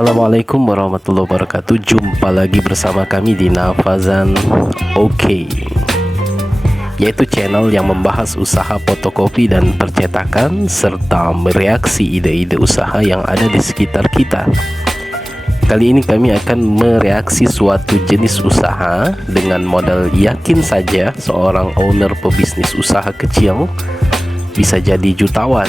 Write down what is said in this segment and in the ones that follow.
Assalamualaikum warahmatullahi wabarakatuh. Jumpa lagi bersama kami di Nafazan OK, yaitu channel yang membahas usaha fotokopi dan percetakan serta mereaksi ide-ide usaha yang ada di sekitar kita. Kali ini kami akan mereaksi suatu jenis usaha dengan modal yakin saja seorang owner pebisnis usaha kecil bisa jadi jutawan.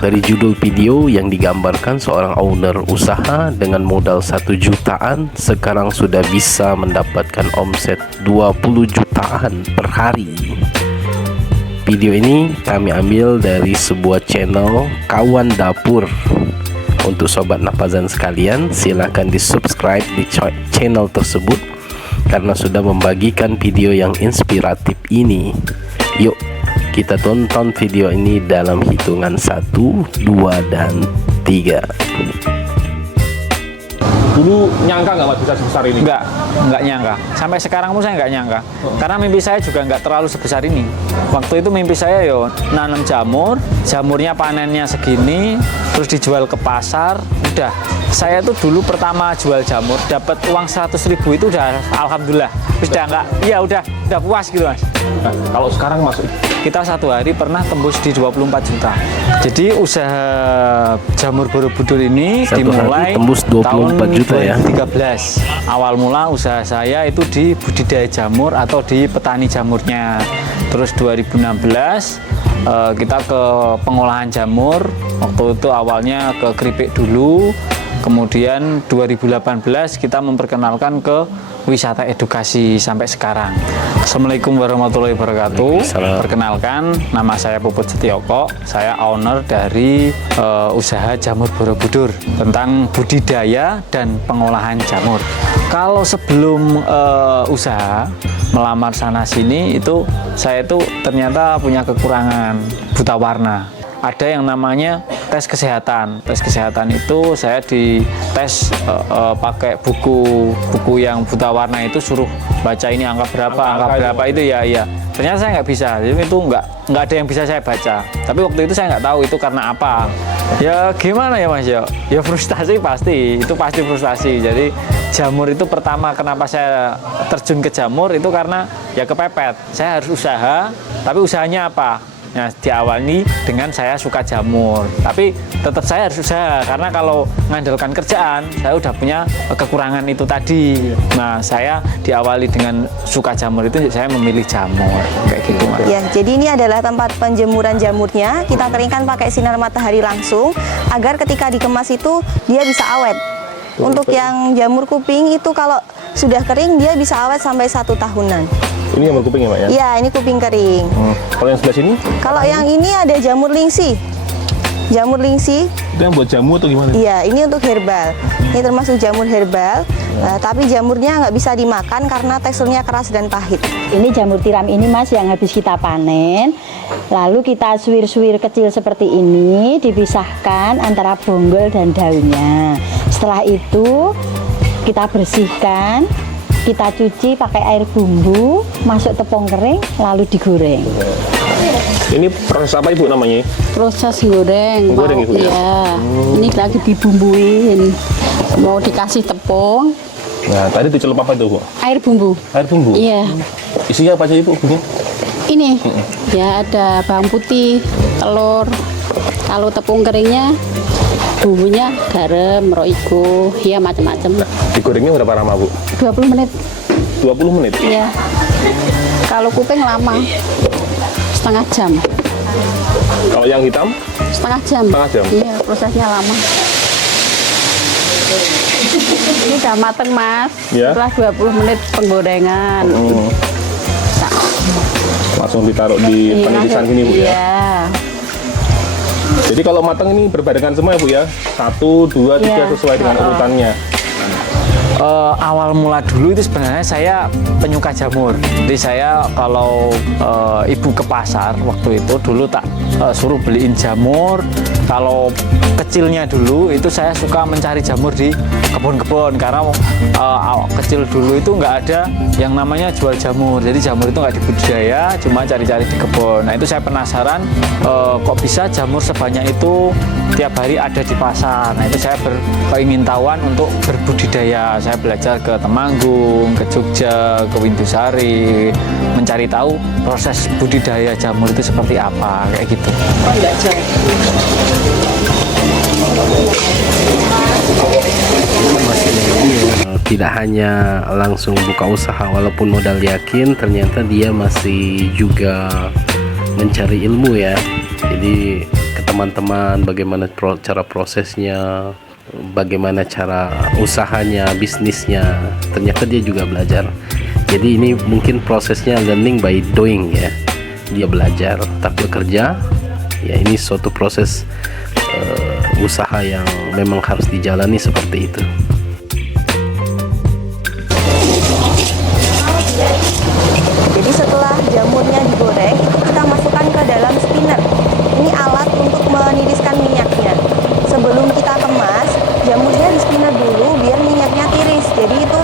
Dari judul video yang digambarkan seorang owner usaha dengan modal 1 jutaan sekarang sudah bisa mendapatkan omset 20 jutaan per hari. Video ini kami ambil dari sebuah channel Kawan Dapur. Untuk sobat Nafazan sekalian, silakan di subscribe di channel tersebut karena sudah membagikan video yang inspiratif ini. Yuk kita tonton video ini dalam hitungan 1, 2, dan 3. Dulu nyangka nggak Mas bisa sebesar ini? Nggak nyangka. Sampai sekarang pun saya nggak nyangka. Karena mimpi saya juga nggak terlalu sebesar ini. Waktu itu mimpi saya nanam jamur, jamurnya panennya segini, terus dijual ke pasar. Udah, saya tuh dulu pertama jual jamur, dapat uang 100.000 itu udah alhamdulillah. Udah nggak, ya udah puas gitu Mas. Nah, kalau sekarang Mas, kita satu hari pernah tembus di 24 juta. Jadi usaha jamur Borobudur ini dimulai tembus 24 tahun juta ya. 2013. Awal mula usaha saya itu di budidaya jamur atau di petani jamurnya. Terus 2016 kita ke pengolahan jamur. Waktu itu awalnya ke keripik dulu. Kemudian 2018 kita memperkenalkan ke wisata edukasi sampai sekarang. Assalamualaikum warahmatullahi wabarakatuh. Perkenalkan, nama saya Puput Setioko. Saya owner dari usaha Jamur Borobudur tentang budidaya dan pengolahan jamur. Kalau sebelum usaha melamar sana sini itu saya itu ternyata punya kekurangan buta warna. Ada yang namanya tes kesehatan. Tes kesehatan itu saya dites pakai buku yang buta warna itu, suruh baca ini angka berapa itu ya. Ternyata saya nggak bisa. Jadi itu nggak ada yang bisa saya baca. Tapi waktu itu saya nggak tahu itu karena apa. Ya gimana ya Mas ya? Ya frustasi pasti. Itu pasti frustasi. Jadi jamur itu pertama kenapa saya terjun ke jamur itu karena ya kepepet. Saya harus usaha. Tapi usahanya apa? Nah, diawali dengan saya suka jamur, tapi tetap saya harus usaha karena kalau mengandalkan kerjaan, saya udah punya kekurangan itu tadi. Nah, saya diawali dengan suka jamur itu saya memilih jamur kayak gitu Mas. Ya, jadi ini adalah tempat penjemuran jamurnya. Kita keringkan pakai sinar matahari langsung agar ketika dikemas itu dia bisa awet. Untuk yang jamur kuping itu kalau sudah kering dia bisa awet sampai 1 tahunan. ini jamur kuping ya Pak ya? Iya, ini kuping kering. Kalau yang sebelah sini? Kalau yang ini ada jamur lingsi. Jamur lingsi. Itu yang buat jamu atau gimana? Iya, ini untuk herbal. Ini termasuk jamur herbal. Tapi jamurnya nggak bisa dimakan karena teksturnya keras dan pahit. Ini jamur tiram ini Mas yang habis kita panen. Lalu kita suwir-suwir kecil seperti ini, dipisahkan antara bonggol dan daunnya. Setelah itu kita bersihkan. Kita cuci pakai air bumbu, masuk tepung kering, lalu digoreng. Ini proses apa Ibu namanya? Proses goreng. Goreng Ibu ya? Ini lagi dibumbuin. Mau dikasih tepung. Nah, tadi dicelup apa itu Bu? Air bumbu. Air bumbu? Iya. Isinya apa aja Ibu? Ini, ya ada bawang putih, telur. Kalau tepung keringnya, bumbunya garam, roiko, ya macam-macam. Digorengnya berapa lama Bu? 20 menit. 20 menit? Iya. Kalau kuping lama, setengah jam. Kalau yang hitam? Setengah jam. Setengah jam? Iya, prosesnya lama. Ini udah mateng Mas. Ya. Setelah 20 menit penggorengan. Langsung ditaruh di penirisan sini Bu ya? Iya. Jadi kalau matang ini berbarengan semua ya Bu ya? 1, 2, 3 sesuai dengan urutannya. Awal mula dulu itu sebenarnya saya penyuka jamur. Jadi saya kalau ibu ke pasar waktu itu dulu tak suruh beliin jamur, Kalau kecilnya dulu itu saya suka mencari jamur di kebun-kebun, karena kecil dulu itu nggak ada yang namanya jual jamur, jadi jamur itu nggak dibudidaya, cuma cari-cari di kebun. Nah itu saya penasaran kok bisa jamur sebanyak itu tiap hari ada di pasar. Nah itu saya keingintahuan untuk berbudidaya. Saya belajar ke Temanggung, ke Jogja, ke Windusari, mencari tahu proses budidaya jamur itu seperti apa, kayak gitu. Tidak hanya langsung buka usaha walaupun modal yakin, ternyata dia masih juga mencari ilmu ya. Jadi ke teman-teman bagaimana cara prosesnya, bagaimana cara usahanya, bisnisnya, ternyata dia juga belajar. Jadi ini mungkin prosesnya learning by doing ya. Dia belajar tak bekerja ya, ini suatu proses usaha yang memang harus dijalani seperti itu. Jadi setelah jamurnya digoreng, kita masukkan ke dalam spinner. Ini alat untuk meniriskan minyaknya. Sebelum kita kemas, jamurnya di spinner dulu biar minyaknya tiris. Jadi itu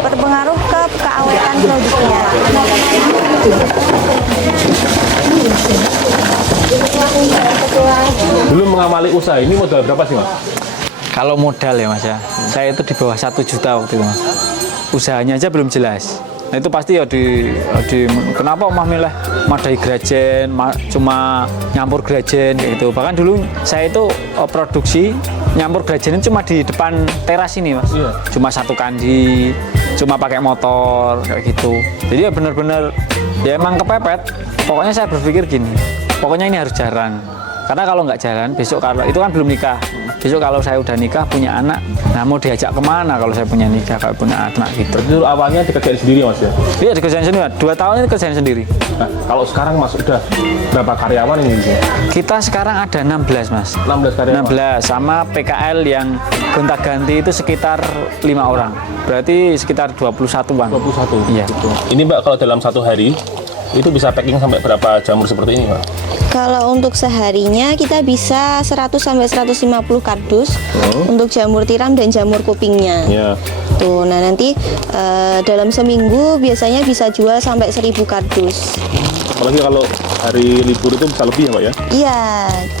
berpengaruh ke keawetan produknya. Dulu mengamali usaha ini modal berapa sih Mas? Kalau modal ya Mas ya, saya itu di bawah 1 juta waktu itu Mas. Usahanya aja belum jelas. Nah itu pasti ya kenapa Omah milih madai grajen, cuma nyampur grajen kayak gitu. Bahkan dulu saya itu produksi nyampur grajen cuma di depan teras ini Mas. Iya. Cuma satu kandi, cuma pakai motor kayak gitu. Jadi ya bener-bener ya emang kepepet. Pokoknya saya berpikir gini, pokoknya ini harus jalan. Karena kalau nggak jalan, besok kalau itu kan belum nikah. Besok kalau saya udah nikah, punya anak, nah mau diajak kemana kalau saya punya nikah, kalau punya anak gitu. Berarti dulu awalnya dikerjain sendiri Mas ya? Iya dikerjain sendiri, 2 tahun ini kerjain sendiri. Nah, kalau sekarang Mas udah berapa karyawan ini? Kita sekarang ada 16 Mas. 16 karyawan? 16, sama PKL yang gonta-ganti itu sekitar 5 orang. Berarti sekitar 21-an. 21? Iya. Gitu. Ini Mbak kalau dalam satu hari, itu bisa packing sampai berapa jamur seperti ini Mbak? Kalau untuk seharinya kita bisa 100 sampai 150 kardus untuk jamur tiram dan jamur kupingnya. Iya. Tuh, nah nanti dalam seminggu biasanya bisa jual sampai 1000 kardus. Apalagi kalau hari libur itu bisa lebih ya Mbak ya? Iya,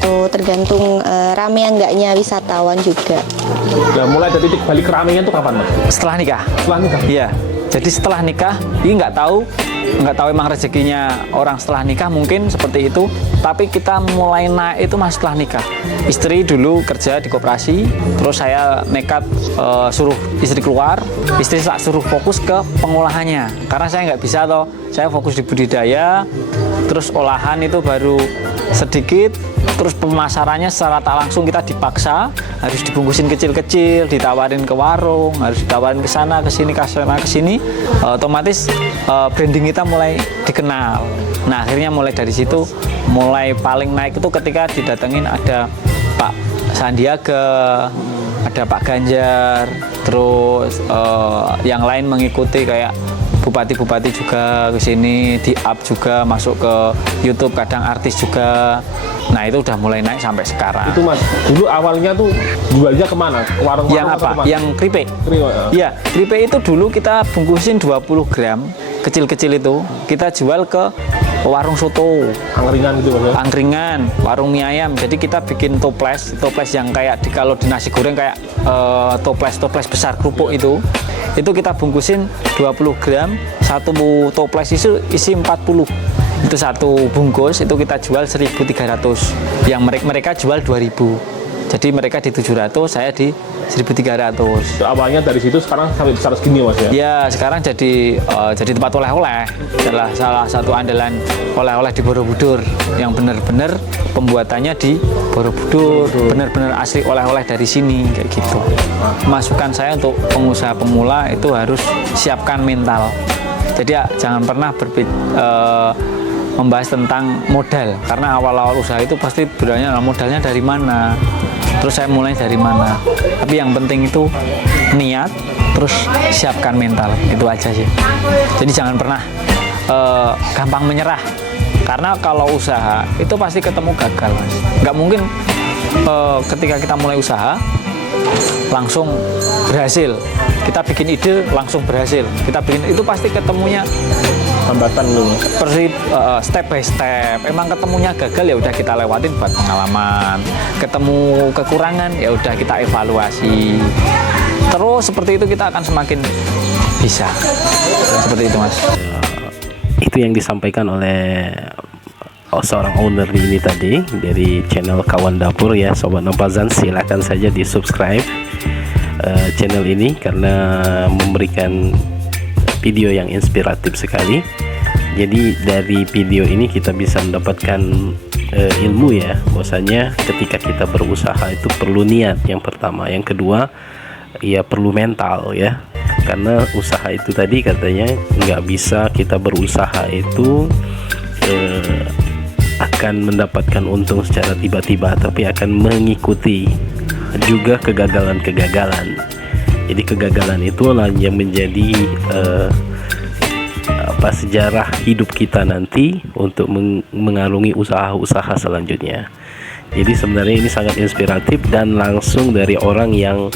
tuh tergantung rame enggaknya wisatawan juga. Nah mulai dari titik balik keramainya itu kapan Mas? Setelah nikah. Setelah nikah? Iya. Jadi setelah nikah, ini nggak tahu emang rezekinya orang setelah nikah mungkin seperti itu, tapi kita mulai naik itu mas setelah nikah. Istri dulu kerja di koperasi, terus saya nekat suruh istri keluar, istri tak suruh fokus ke pengolahannya, karena saya nggak bisa toh, saya fokus di budidaya, terus olahan itu baru sedikit, terus pemasarannya secara tak langsung kita dipaksa harus dibungkusin kecil-kecil, ditawarin ke warung, harus ditawarin ke sana, ke sini, ke sana, ke sini. Otomatis branding kita mulai dikenal. Nah akhirnya mulai dari situ, mulai paling naik itu ketika didatengin ada Pak Sandiaga, ada Pak Ganjar, terus yang lain mengikuti kayak bupati-bupati juga ke sini, di up juga, masuk ke YouTube, kadang artis juga. Nah itu udah mulai naik sampai sekarang. Itu Mas, dulu awalnya tuh jualnya kemana? Ke warung-warung Yang apa? kemana? Yang keripik. Iya, keripik itu dulu kita bungkusin 20 gram, kecil-kecil itu, kita jual ke warung soto, Angkringan gitu Mas ya? angkringan, warung mie ayam. Jadi kita bikin toples yang kayak kalau di nasi goreng kayak toples besar kerupuk itu kita bungkusin 20 gram, satu toples itu isi 40. Itu satu bungkus itu kita jual 1.300, yang mereka jual 2.000. Jadi mereka di 700, saya di 1.300. Awalnya dari situ sekarang sampai besar segini Mas ya? Ya sekarang jadi tempat oleh-oleh, adalah salah satu andalan oleh-oleh di Borobudur yang benar-benar pembuatannya di Borobudur, benar-benar asli oleh-oleh dari sini kayak gitu. Masukan saya untuk pengusaha pemula itu harus siapkan mental. Jadi ya, jangan pernah membahas tentang modal, karena awal-awal usaha itu pasti bertanya modalnya dari mana, terus saya mulai dari mana. Tapi yang penting itu niat, terus siapkan mental, itu aja sih. Jadi jangan pernah gampang menyerah, karena kalau usaha itu pasti ketemu gagal Mas. Nggak mungkin ketika kita mulai usaha langsung berhasil, kita bikin ide langsung berhasil, kita bikin itu pasti ketemunya hambatan dulu. step by step. Emang ketemunya gagal ya udah kita lewatin buat pengalaman, ketemu kekurangan ya udah kita evaluasi terus, seperti itu kita akan semakin bisa, seperti itu Mas. Itu yang disampaikan oleh seorang owner ini tadi dari channel Kawan Dapur ya Sobat Nafazan. Silakan saja di subscribe channel ini karena memberikan video yang inspiratif sekali. Jadi dari video ini kita bisa mendapatkan ilmu ya, bahwasanya ketika kita berusaha itu perlu niat yang pertama, yang kedua ya perlu mental ya, karena usaha itu tadi katanya nggak bisa kita berusaha itu akan mendapatkan untung secara tiba-tiba, tapi akan mengikuti juga kegagalan-kegagalan. Jadi kegagalan itulah yang menjadi sejarah hidup kita nanti untuk mengarungi usaha-usaha selanjutnya. Jadi sebenarnya ini sangat inspiratif dan langsung dari orang yang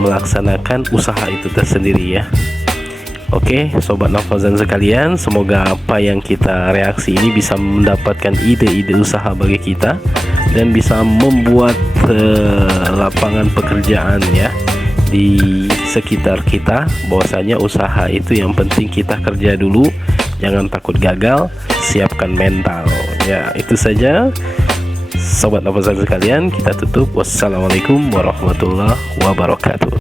melaksanakan usaha itu tersendiri ya. Oke, Sobat Nafazan sekalian, semoga apa yang kita reaksi ini bisa mendapatkan ide-ide usaha bagi kita dan bisa membuat lapangan pekerjaan ya di sekitar kita, bahwasanya usaha itu yang penting kita kerja dulu, jangan takut gagal, siapkan mental ya. Itu saja Sobat Nafazan sekalian, kita tutup. Wassalamualaikum warahmatullahi wabarakatuh.